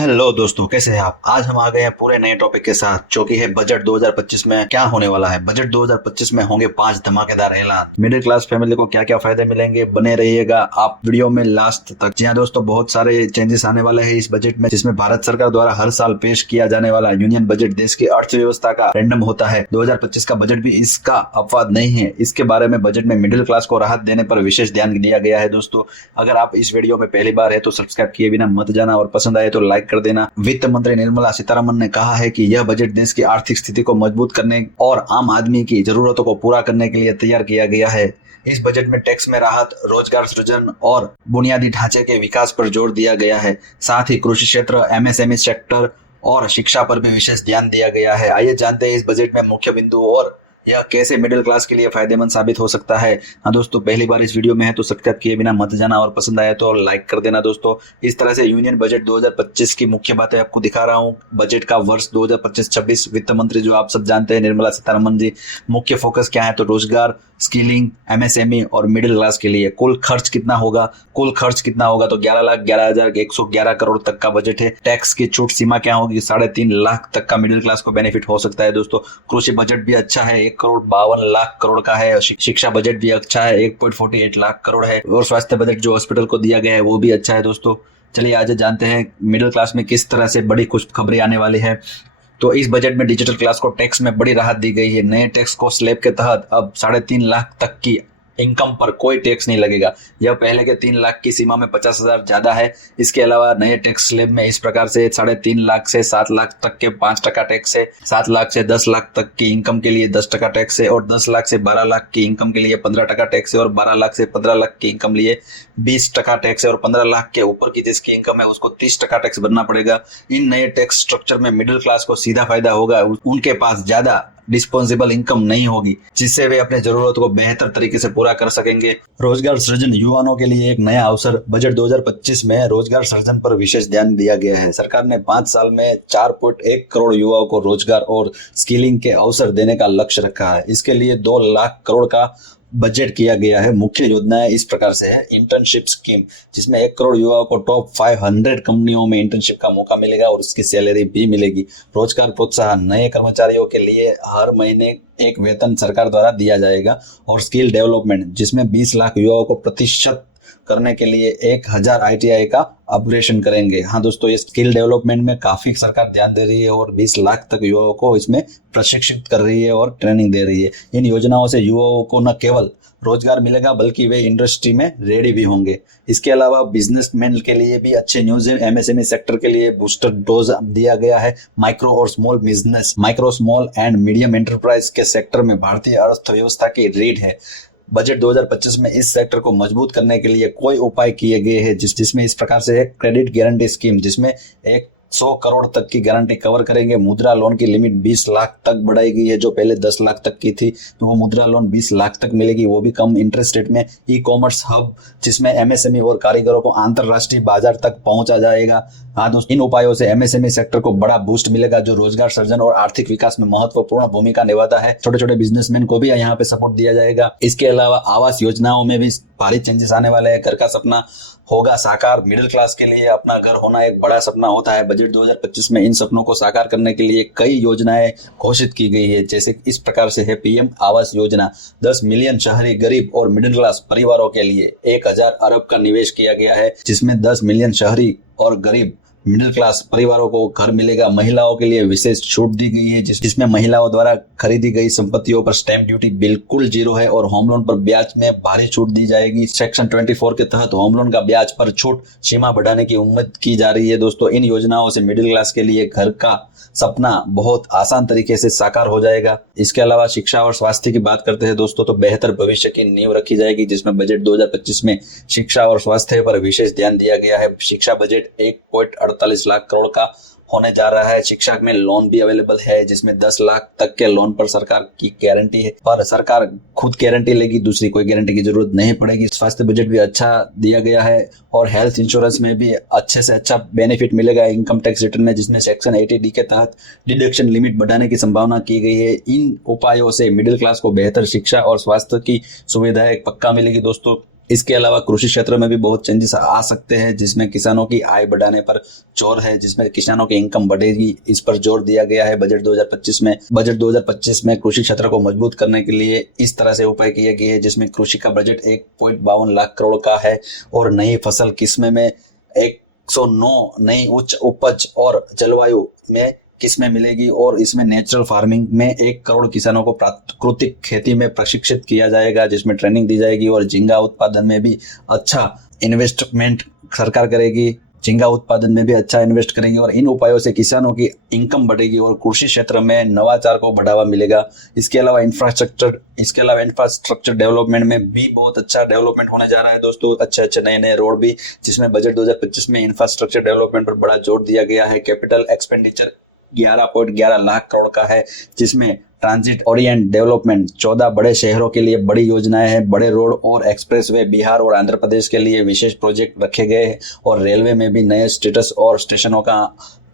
Hello दोस्तों, कैसे हैं आप। आज हम आ गए हैं पूरे नए टॉपिक के साथ, जो कि है बजट 2025 में क्या होने वाला है। बजट 2025 में होंगे 5 धमाकेदार ऐलान। मिडिल क्लास फैमिली को क्या क्या फायदे मिलेंगे, बने रहिएगा आप वीडियो में लास्ट तक। जी हाँ दोस्तों, बहुत सारे चेंजेस आने वाले हैं इस बजट में, जिसमें भारत सरकार द्वारा हर साल पेश किया जाने वाला यूनियन बजट देश की अर्थव्यवस्था का रैंडम होता है। 2025 का बजट भी इसका अपवाद नहीं है। इसके बारे में बजट में मिडिल क्लास को राहत देने पर विशेष ध्यान दिया गया है। दोस्तों, अगर आप इस वीडियो में पहली बार है तो सब्सक्राइब किए बिना मत जाना, और पसंद आए तो लाइक कर देना। वित्त मंत्री निर्मला सीतारमण ने कहा है कि यह बजट देश की आर्थिक स्थिति को मजबूत करने और आम आदमी की जरूरतों को पूरा करने के लिए तैयार किया गया है। इस बजट में टैक्स में राहत, रोजगार सृजन और बुनियादी ढांचे के विकास पर जोर दिया गया है। साथ ही कृषि क्षेत्र, एमएसएमई सेक्टर और शिक्षा पर भी विशेष ध्यान दिया गया है। आइए जानते हैं इस बजट में मुख्य बिंदु और यह कैसे मिडिल क्लास के लिए फायदेमंद साबित हो सकता है। हाँ दोस्तों, पहली बार इस वीडियो में है तो सब्सक्राइब किए बिना मत जाना, और पसंद आया तो लाइक कर देना। दोस्तों, इस तरह से यूनियन बजट 2025 की मुख्य बातें आपको दिखा रहा हूँ। बजट का वर्ष 2025-26 वित्त मंत्री जो आप सब जानते हैं निर्मला सीतारमण जी, मुख्य फोकस क्या है तो रोजगार, स्किलिंग, एमएसएमई और मिडिल क्लास के लिए। कुल खर्च कितना होगा तो 11,11,111 करोड़ तक का बजट है। टैक्स की छूट सीमा क्या होगी, 3.5 लाख तक का मिडिल क्लास को बेनिफिट हो सकता है। दोस्तों, कृषि बजट भी अच्छा है, 1,52 करोड़ का है। शिक्षा बजट भी अच्छा है, 1.48 लाख करोड़ है। और स्वास्थ्य बजट जो हॉस्पिटल को दिया गया है वो भी अच्छा है। दोस्तों, चलिए आज जानते हैं मिडिल क्लास में किस तरह से बड़ी खुशखबरी आने वाली है। तो इस बजट में डिजिटल क्लास को टैक्स में बड़ी राहत दी गई है। नए टैक्स को स्लैब के तहत अब 3.5 लाख तक की इनकम पर कोई टैक्स नहीं लगेगा। यह पहले के 3 लाख की सीमा में 50,000 ज्यादा है। इसके अलावा नए टैक्स स्लैब में इस प्रकार से 3.5 लाख से 7 लाख तक के 5% टैक्स है, 7 लाख से 10 लाख तक की इनकम के लिए 10% टैक्स है, और 10 लाख से 12 लाख की इनकम के लिए 15% टैक्स है, और 12 लाख से 15 लाख की इनकम लिए 20% टैक्स है, और 15 लाख के ऊपर की जिसकी इनकम है उसको 30% टैक्स भरना पड़ेगा। इन नए टैक्स स्ट्रक्चर में मिडिल क्लास को सीधा फायदा होगा। उनके पास ज्यादा डिस्पोजेबल इनकम नहीं होगी, जिससे वे अपने जरूरतों को बेहतर तरीके से पूरा कर सकेंगे। रोजगार सृजन, युवाओं के लिए एक नया अवसर। बजट 2025 में रोजगार सृजन पर विशेष ध्यान दिया गया है। सरकार ने 5 साल में 4.1 करोड़ युवाओं को रोजगार और स्किलिंग के अवसर देने का लक्ष्य रखा है। इसके लिए 2 लाख करोड़ का बजट किया गया है। मुख्य योजनाएं इस प्रकार से है। इंटर्नशिप स्कीम, जिसमें 1 करोड़ युवाओं को टॉप 500 कंपनियों में इंटर्नशिप का मौका मिलेगा और उसकी सैलरी भी मिलेगी। रोजगार प्रोत्साहन, नए कर्मचारियों के लिए हर महीने एक वेतन सरकार द्वारा दिया जाएगा। और स्किल डेवलपमेंट, जिसमें 20 लाख युवाओं को प्रतिशत करने के लिए 1000 आईटीआई का ऑपरेशन करेंगे। हाँ दोस्तों, ये स्किल डेवलपमेंट में काफी सरकार ध्यान दे रही है और 20 लाख तक युवाओं को इसमें प्रशिक्षित कर रही है और ट्रेनिंग दे रही है। इन योजनाओं से युवाओं को न केवल रोजगार मिलेगा बल्कि वे इंडस्ट्री में रेडी भी होंगे। इसके अलावा बिजनेसमैन के लिए भी अच्छे न्यूज है। एमएसएमई सेक्टर के लिए बूस्टर डोज दिया गया है। Micro small and medium enterprise के सेक्टर में भारतीय अर्थव्यवस्था की रीढ़ है। बजट 2025 में इस सेक्टर को मजबूत करने के लिए कोई उपाय किए गए हैं, जिसमें इस प्रकार से एक क्रेडिट गारंटी स्कीम, जिसमें 100 करोड़ तक की गारंटी कवर करेंगे। मुद्रा लोन की लिमिट 20 लाख तक बढ़ाई गई है। जो पहले 10 लाख तक की थी, तो वो मुद्रा लोन 20 लाख तक मिलेगी, वो भी कम इंटरेस्ट रेट में। ई कॉमर्स हब, जिसमें एमएसएमई और कारीगरों को अंतरराष्ट्रीय बाजार तक पहुंचा जाएगा। हाँ दोस्तों, इन उपायों से एमएसएमई सेक्टर को बड़ा बूस्ट मिलेगा, जो रोजगार सृजन और आर्थिक विकास में महत्वपूर्ण भूमिका निभाता है। छोटे छोटे बिजनेसमैन को भी यहाँ पे सपोर्ट दिया जाएगा। इसके अलावा आवास योजनाओं में भी भारी चेंजेस आने वाले हैं। घर का सपना होगा साकार। मिडिल क्लास के लिए अपना घर होना एक बड़ा सपना होता है। बजट 2025 में इन सपनों को साकार करने के लिए कई योजनाएं घोषित की गई है, जैसे इस प्रकार से है। पीएम आवास योजना, 10 मिलियन शहरी गरीब और मिडिल क्लास परिवारों के लिए 1000 अरब का निवेश किया गया है, जिसमें 10 मिलियन शहरी और गरीब मिडिल क्लास परिवारों को घर मिलेगा। महिलाओं के लिए विशेष छूट दी गई है, जिसमें महिलाओं द्वारा खरीदी गई संपत्तियों पर स्टैंप ड्यूटी बिल्कुल 0 है, और होम लोन पर ब्याज में भारी छूट दी जाएगी। सेक्शन 24 के तहत होम लोन का ब्याज पर छूट सीमा बढ़ाने की उम्मीद की जा रही है। दोस्तों, इन योजनाओं से मिडिल क्लास के लिए घर का सपना बहुत आसान तरीके से साकार हो जाएगा। इसके अलावा शिक्षा और स्वास्थ्य की बात करते हैं दोस्तों, तो बेहतर भविष्य की नींव रखी जाएगी, जिसमें बजट 2025 में शिक्षा और स्वास्थ्य पर विशेष ध्यान दिया गया है। शिक्षा बजट 1.48 लाख करोड़ का होने जा रहा है। शिक्षा में लोन भी अवेलेबल है, जिसमें 10 लाख तक के लोन पर सरकार की गारंटी है, पर सरकार खुद गारंटी लेगी, दूसरी कोई गारंटी की जरूरत नहीं पड़ेगी। स्वास्थ्य बजट भी अच्छा दिया गया है, और हेल्थ इंश्योरेंस में भी अच्छे से अच्छा बेनिफिट मिलेगा इनकम टैक्स रिटर्न में, जिसमें सेक्शन 80D के तहत डिडक्शन लिमिट बढ़ाने की संभावना की गई है। इन उपायों से मिडिल क्लास को बेहतर शिक्षा और स्वास्थ्य की सुविधाएं पक्का मिलेगी। दोस्तों, इसके अलावा कृषि क्षेत्र में भी बहुत चेंजेस आ सकते हैं, जिसमें किसानों की आय बढ़ाने पर जोर है, जिसमें किसानों की इनकम बढ़ेगी, इस पर जोर दिया गया है बजट 2025 में। बजट 2025 में कृषि क्षेत्र को मजबूत करने के लिए इस तरह से उपाय किए गए हैं, जिसमें कृषि का बजट 1.52 लाख करोड़ का है और नई फसल किस्में में 109 नई उच्च उपज और जलवायु में किस्में मिलेगी और इसमें नेचुरल फार्मिंग में 1 करोड़ किसानों को प्राकृतिक खेती में प्रशिक्षित किया जाएगा, जिसमें ट्रेनिंग दी जाएगी और झींगा उत्पादन में भी अच्छा इन्वेस्टमेंट सरकार करेगी, झींगा उत्पादन में भी अच्छा इन्वेस्ट करेंगे और इन उपायों से किसानों की इनकम बढ़ेगी और कृषि क्षेत्र में नवाचार को बढ़ावा मिलेगा। इसके अलावा इंफ्रास्ट्रक्चर डेवलपमेंट में भी बहुत अच्छा डेवलपमेंट होने जा रहा है दोस्तों, अच्छे नए रोड भी, जिसमें बजट 2025 में इंफ्रास्ट्रक्चर डेवलपमेंट पर बड़ा जोर दिया गया है। कैपिटल एक्सपेंडिचर 11.11 लाख करोड़ का है, जिसमें ट्रांजिट ओरिएंट डेवलपमेंट 14 बड़े शहरों के लिए बड़ी योजनाएं हैं, बड़े रोड और एक्सप्रेसवे बिहार और आंध्र प्रदेश के लिए विशेष प्रोजेक्ट रखे गए हैं और रेलवे में भी नए स्टेटस और स्टेशनों का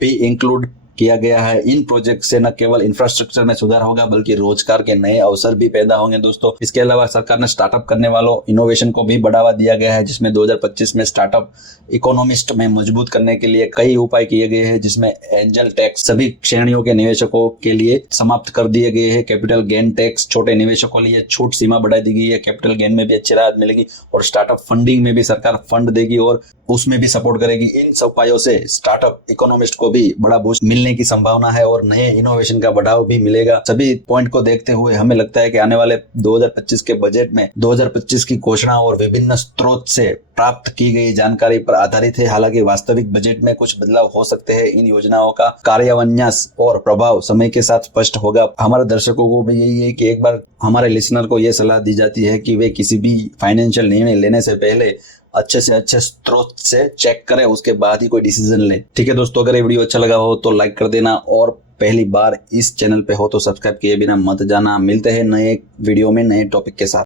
भी इंक्लूड किया गया है। इन प्रोजेक्ट से न केवल इंफ्रास्ट्रक्चर में सुधार होगा बल्कि रोजगार के नए अवसर भी पैदा होंगे दोस्तों। इसके अलावा सरकार ने स्टार्टअप करने वालों इनोवेशन को भी बढ़ावा दिया गया है, जिसमें 2025 में स्टार्टअप इकोनॉमिस्ट में मजबूत करने के लिए कई उपाय किए गए हैं, जिसमें एंजल टैक्स सभी श्रेणियों के निवेशकों के लिए समाप्त कर दिए गए हैं। कैपिटल गेन टैक्स छोटे निवेशकों के लिए छूट सीमा बढ़ा दी गई है, कैपिटल गेन में भी अच्छी राहत मिलेगी और स्टार्टअप फंडिंग में भी सरकार फंड देगी और उसमें भी सपोर्ट करेगी। इन सब उपायों से स्टार्टअप इकोनॉमिस्ट को भी बड़ा बूस्ट मिलने की संभावना है और नए इनोवेशन का बढ़ाव भी मिलेगा। सभी पॉइंट को देखते हुए हमें लगता है कि आने वाले 2025 के बजट में 2025 की घोषणा और विभिन्न स्रोत से प्राप्त की गई जानकारी पर आधारित है। हालांकि वास्तविक बजट में कुछ बदलाव हो सकते हैं। इन योजनाओं का कार्यान्वयन और प्रभाव समय के साथ स्पष्ट होगा। हमारे दर्शकों को भी यही है कि एक बार हमारे लिसनर को यह सलाह दी जाती है कि वे किसी भी फाइनेंशियल निर्णय लेने से पहले अच्छे से अच्छे स्रोत से चेक करें, उसके बाद ही कोई डिसीजन ले। ठीक है दोस्तों, अगर ये वीडियो अच्छा लगा हो तो लाइक कर देना और पहली बार इस चैनल पे हो तो सब्सक्राइब किए बिना मत जाना। मिलते हैं नए वीडियो में नए टॉपिक के साथ।